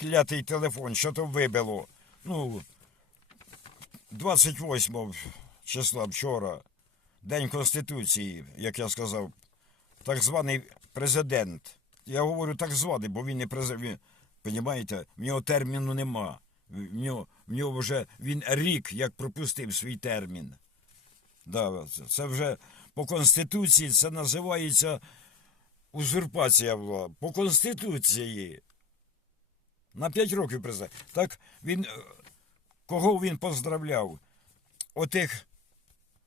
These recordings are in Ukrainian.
клятий телефон, що то вибило. Ну, 28 числа вчора, День Конституції, як я сказав, так званий президент. Я говорю так званий, бо він не президент. Понімаєте, в нього терміну нема. В нього, в нього вже він рік як пропустив свій термін. Да, це- вже по Конституції це називається узурпація влади. По Конституції. На 5 років президент. Так він. е, Кого він поздравляв? Отих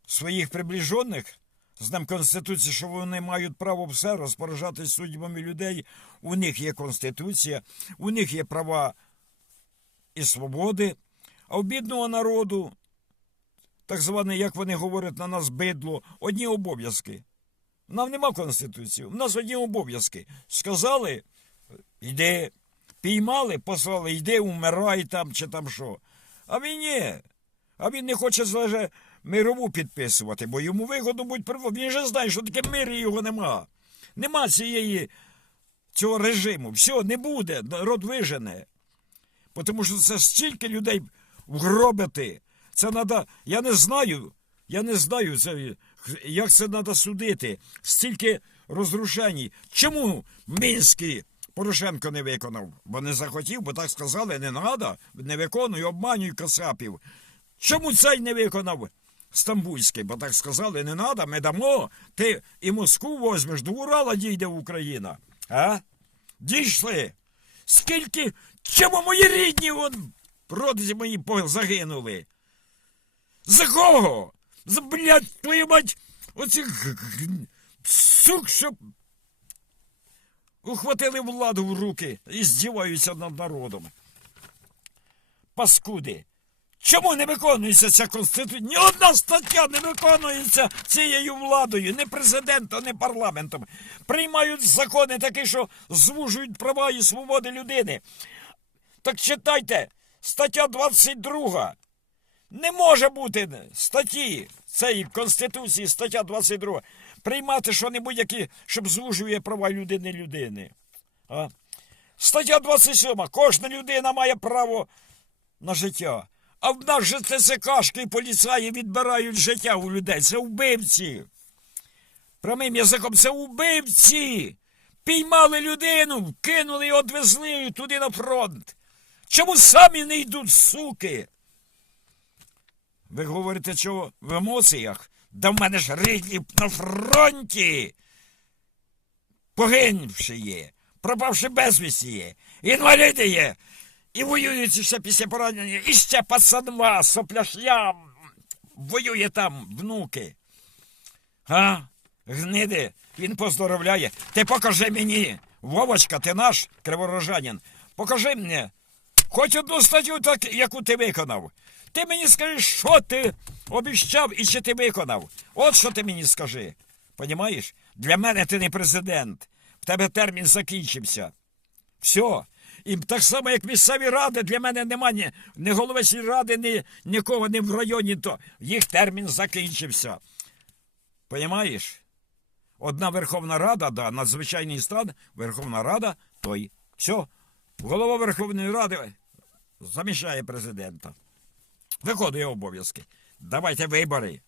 своїх приближених з Днем Конституції, що вони мають право все розпоряджатись судьбами людей. У них є Конституція, у них є права і свободи, а у бідного народу, так зване, як вони говорять на нас, бидло, одні обов'язки. Нам нема Конституції, у нас одні обов'язки. Сказали, йди, піймали, послали, йди, умирай там чи там що. А він ні. А він не хоче даже мирову підписувати, бо йому вигодно будь приво. Він же знає, що таке мир його нема. Нема цієї цього режиму. Все, не буде, народ вижене. Тому що це стільки людей вгробити. Це треба. Я не знаю. Я не знаю, це, як це треба судити. Стільки розрушень. Чому Мінський Порошенко не виконав? Бо не захотів, бо так сказали, не треба, не виконуй, обманюй Касапів. Чому цей не виконав? Стамбульський, бо так сказали, не треба, ми дамо, ти і Москву возьмеш, до Урала дійде Україна. А? Дійшли. Скільки? Чому мої рідні вон, родичі мої загинули? За кого? За, блядь, твою мать, г- сук, що ухватили владу в руки і здіваються над народом. Паскуди. Чому не виконується ця конституція? Ні одна стаття не виконується цією владою, не президентом, не парламентом. Приймають закони такі, що звужують права і свободи людини. Так читайте, стаття 22. Не може бути статті цієї Конституції, стаття 22, приймати що-небудь, які, щоб звужує права людини людини. А? Стаття 27. Кожна людина має право на життя. А в нас же ТСКшки і поліцаї відбирають життя у людей. Це вбивці. Прямим язиком це вбивці. Піймали людину, кинули і одвезли туди на фронт. Чому самі не йдуть, суки? Ви говорите, що в емоціях? Да в мене ж рідні на фронті. Погинувши є, пропавши безвісті є, інваліди є, і воюють ще після поранення, і ще пацанва, сопляшля, воює там внуки. А? Гниди, він поздоровляє. Ти покажи мені, Вовочка, ти наш криворожанин. Покажи мені хоч одну статтю, так, яку ти виконав. Ти мені скажи, що ти обіщав і чи ти виконав. От що ти мені скажи. Понімаєш? Для мене ти не президент. В тебе термін закінчився. Все. І так само, як місцеві ради, для мене нема ні, голови сільради, ні нікого, ні в районі, то їх термін закінчився. Понімаєш? Одна Верховна Рада, да, надзвичайний стан, Верховна Рада, той. Все. Голова Верховної Ради заміщає президента. Виконує обов'язки. Давайте вибори.